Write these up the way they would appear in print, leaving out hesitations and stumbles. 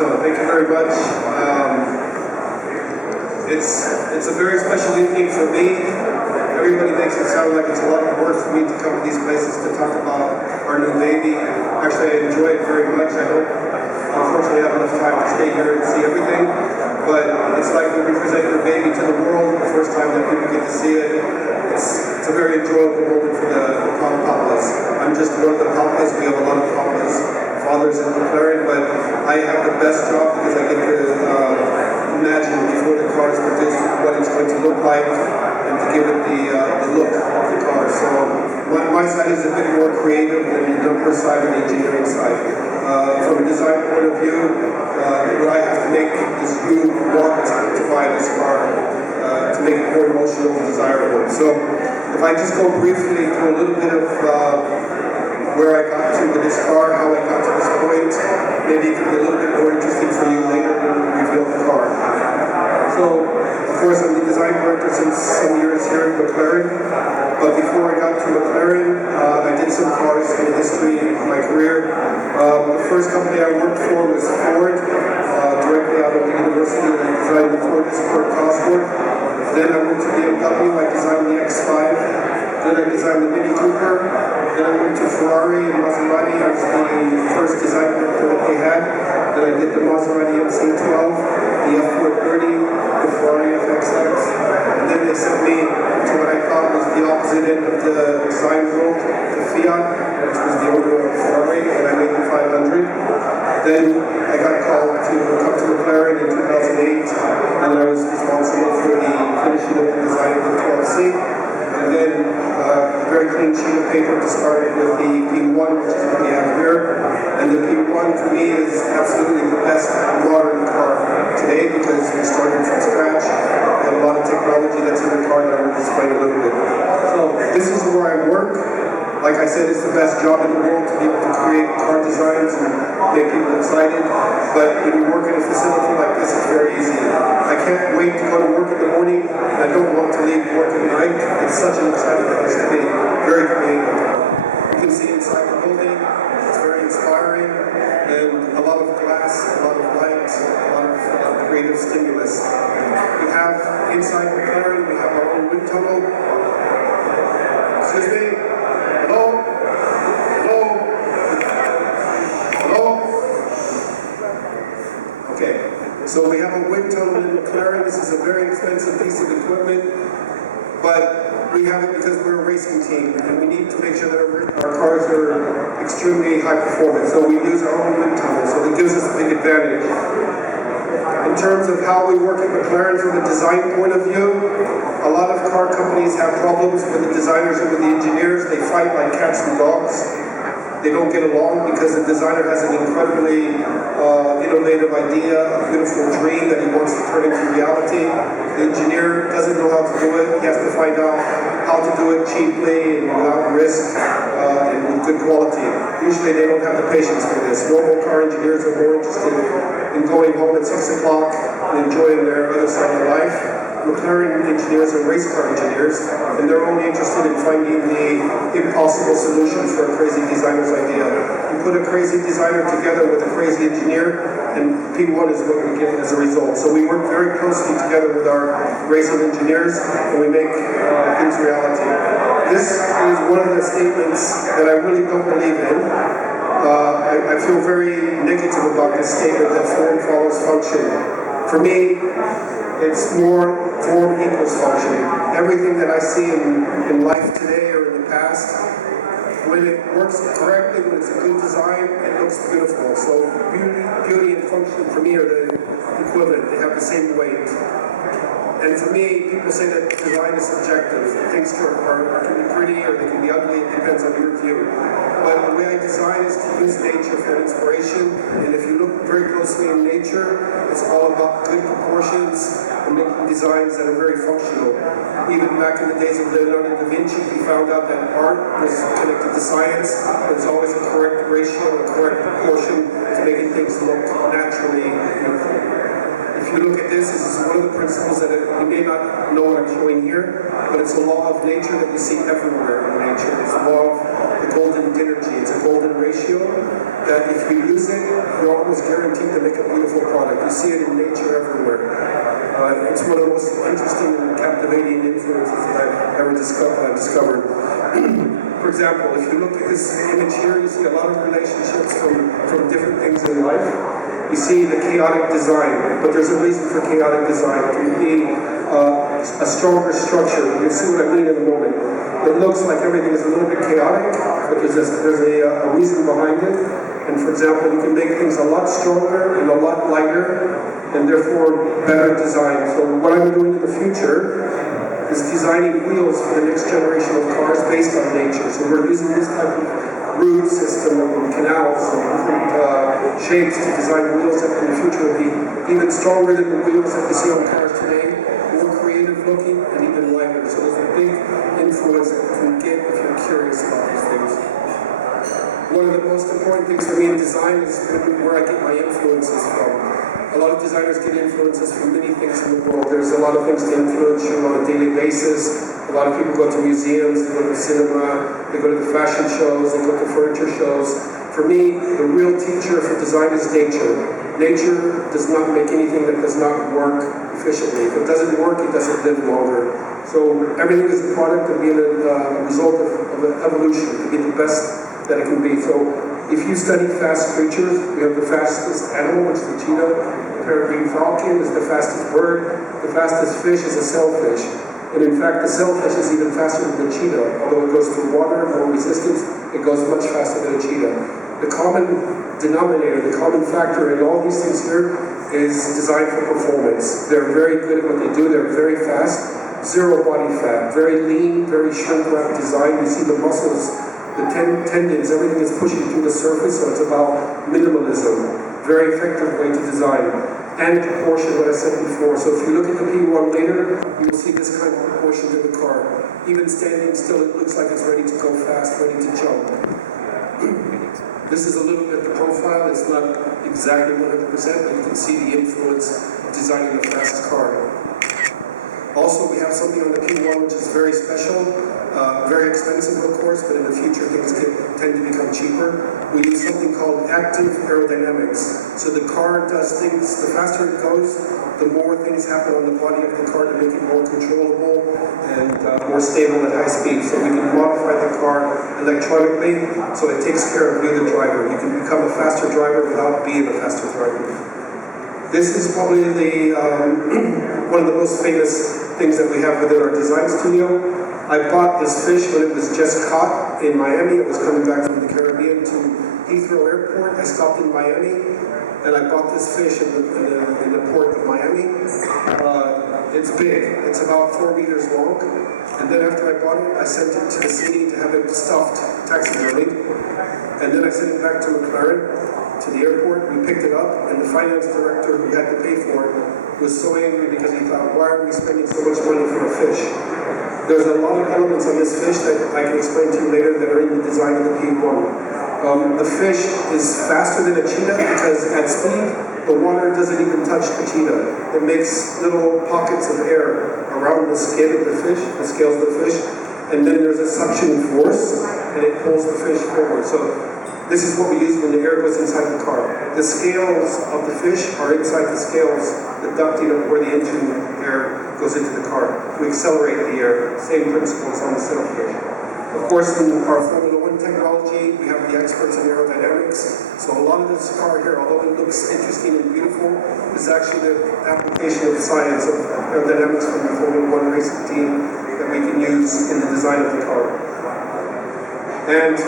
So thank you very much. It's a very special evening for me. Everybody makes it sound like it's a lot of work for me to come to these places to talk about our new baby. Actually, I enjoy it very much. I don't unfortunately have enough time to stay here and see everything, but it's like when we present your baby to the world, the first time that people get to see it. It's a very enjoyable moment for the papas. I'm just one of the papas. We have a lot of papas, fathers in McLaren, but I have the best job because I get to imagine before the car is produced what it's going to look like and to give it the look of the car. So my side is a bit more creative than the number side and the engineering side. From a design point of view, what I have to make is you want to buy this car to make it more emotional and desirable. So if I just go briefly through a little bit of where I got to with this car, how I got to this point, maybe it can be a little bit more interesting for you later when we reveal the car. So, of course, I'm the design director since some years here at McLaren, but before I got to McLaren, I did some cars in the history of my career. The first company I worked for was Ford, directly out of the university, and I designed the Ford Escort Cosworth. Then I went to BMW, I designed the X5, then I designed the Mini Cooper, then I went to Ferrari and Maserati. I was the first design director that they had. Then I did the Maserati MC12, the F430, the Ferrari FXX, and then they sent me to what I thought was the opposite end of the design world, the Fiat, which was the owner of Ferrari, and I made the 500. Then I got called to come to McLaren in 2008, and I was responsible for the finishing of the design of the 12C. And then a very clean sheet of paper to start with the P1, which is what we have here. And the P1 for me is absolutely the best modern car today because we started from scratch. We have a lot of technology that's in the car that I will explain a little bit. So this is where I work. Like I said, it's the best job in the world to be able to create car designs and make people excited. But when you work in a facility like this, it's very easy. I can't wait to go to work in the morning, and I don't want to leave work at night. It's such an exciting place to be. Very creative. You can see inside the building, it's very inspiring, and a lot of glass, a lot of light, a lot of creative stimulus. We have inside McLaren, we have our own wind tunnel. Excuse me? Hello? Hello? Hello? Okay, so we have a wind tunnel in McLaren. This is a very expensive piece of equipment, but we have it because we're a racing team, and we need to make sure that our cars are extremely high performance. So we use our own wind tunnel, so it gives us a big advantage. In terms of how we work at McLaren from a design point of view, a lot of car companies have problems with the designers and with the engineers. They fight like cats and dogs. They don't get along because the designer has an incredibly innovative idea, a beautiful dream that he wants to turn into reality. The engineer doesn't know how to do it. He has to find out how to do it cheaply and without risk and with good quality. Usually they don't have the patience for this. Normal car engineers are more interested in going home at 6 o'clock and enjoying their other side of life. McLaren engineers are race car engineers, and they're only interested in finding the impossible solution for a crazy designer's idea. You put a crazy designer together with a crazy engineer, and P1 is what we get as a result. So we work very closely together with our racing engineers, and we make things reality. This is one of the statements that I really don't believe in. I feel very negative about this statement that form follows function. For me, it's more form equals function. Everything that I see in life today or in the past, when it works correctly, when it's a good design, it looks beautiful. So beauty and function for me are the equivalent. They have the same weight. And for me, people say that design is subjective. Things can be pretty or they can be ugly. It depends on your view. But the way I design is to use nature for inspiration. And if you look very closely in nature, it's all about good proportions and making designs that are very functional. Even back in the days of Leonardo da Vinci, he found out that art was connected to science. There's always a correct ratio, a correct proportion to making things look naturally beautiful. If you look at this is one of the principles that you may not know what I'm showing here, but it's a law of nature that you see everywhere in nature. It's the law of the golden energy. It's a golden ratio, that if you use it, you're almost guaranteed to make a beautiful product. You see it in nature everywhere. It's one of the most interesting and captivating influences that I've ever discovered. For example, if you look at this image here, you see a lot of relationships from different things in life. You see the chaotic design, but there's a reason for chaotic design. It can be a stronger structure. You'll see what I mean in a moment. It looks like everything is a little bit chaotic, but there's a reason behind it. And for example, you can make things a lot stronger and a lot lighter, and therefore better design. So what I'm doing in the future is designing wheels for the next generation of cars based on nature. So we're using this type of root system and canals and different shapes to design wheels that in the future will be even stronger than the wheels that you see on cars today, more creative looking and even lighter. So there's a big influence that you can get if you're curious about these things. One of the most important things for me in design is where I get my influences from. A lot of designers get influences from many things in the world. There's a lot of things to influence you on a daily basis. A lot of people go to museums, they go to cinema, they go to the fashion shows, they go to furniture shows. For me, the real teacher for design is nature. Nature does not make anything that does not work efficiently. If it doesn't work, it doesn't live longer. So everything is a product of being a result of evolution, to be the best that it can be. So if you study fast creatures, we have the fastest animal, which is the cheetah. The peregrine falcon is the fastest bird. The fastest fish is a sailfish. And in fact, the sailfish is even faster than the cheetah. Although it goes through water, more resistance, it goes much faster than a cheetah. The common denominator, the common factor in all these things here is designed for performance. They're very good at what they do. They're very fast, zero body fat, very lean, very shrink-wrap design. You see the muscles, the tendons, everything is pushing through the surface, so it's about minimalism. Very effective way to design. And proportion, what I said before. So if you look at the P1 later, you will see this kind of proportion in the car. Even standing still, it looks like it's ready to go fast, ready to jump. This is a little bit the profile. It's not exactly 100%, but you can see the influence of designing a fast car. Also, we have something on the P1 which is very special, very expensive of course, but in the future things tend to become cheaper. We use something called active aerodynamics. So the car does things, the faster it goes, the more things happen on the body of the car to make it more controllable and more stable at high speed. So we can modify the car electronically, so it takes care of you, the driver. You can become a faster driver without being a faster driver. This is probably one of the most famous things that we have within our design studio. I bought this fish when it was just caught in Miami. It was coming back from the Caribbean to Heathrow Airport. I stopped in Miami and I bought this fish in the port of Miami. It's big. It's about 4 meters long. And then after I bought it, I sent it to the city to have it stuffed, taxidermied. And then I sent it back to McLaren, to the airport. We picked it up, and the finance director who had to pay for it was so angry because he thought, why are we spending so much money for a fish? There's a lot of elements on this fish that I can explain to you later that are in the design of the P1. The fish is faster than a cheetah because at speed, the water doesn't even touch the cheetah. It makes little pockets of air around the skin of the fish, the scales of the fish, and then there's a suction force, and it pulls the fish forward. So this is what we use when the air goes inside the car. The scales of the fish are inside the scales, the ducting of where the engine air goes into the car. We accelerate the air. Same principles on the sailfish. Of course, in our Formula 1 technology, we have the experts in aerodynamics. So a lot of this car here, although it looks interesting and beautiful, is actually the application of science of aerodynamics from the Formula 1 racing team that we can use in the design of the car. And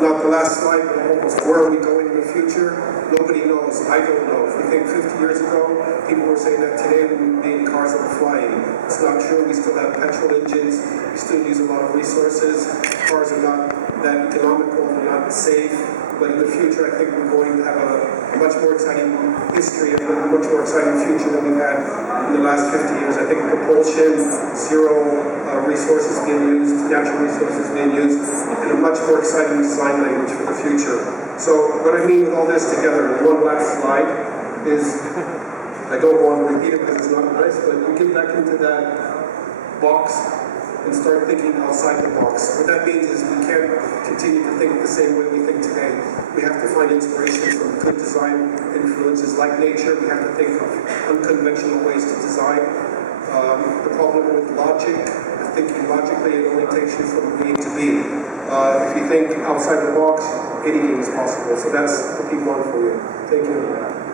not the last slide, but almost where are we going in the future? Nobody knows. I don't know. If we think 50 years ago, people were saying that today we would be in cars that are flying. It's not true. We still have petrol engines. We still use a lot of resources. Cars are not that economical. They're not safe. But in the future, I think we're going to have a much more exciting history and a much more exciting future than we've had in the last 50 years. I think propulsion, zero resources being used, natural resources being used, and a much more exciting design language for the future. So what I mean with all this together, and one last slide, is, I don't want to repeat it because it's not nice, but you get back into that box and start thinking outside the box. What that means is we can't continue to think the same way we think today. We have to find inspiration from good design influences like nature. We have to think of unconventional ways to design. The problem with logic, thinking logically, it only takes you from A to B. If you think outside the box, anything is possible. So that's the key one for you. Thank you.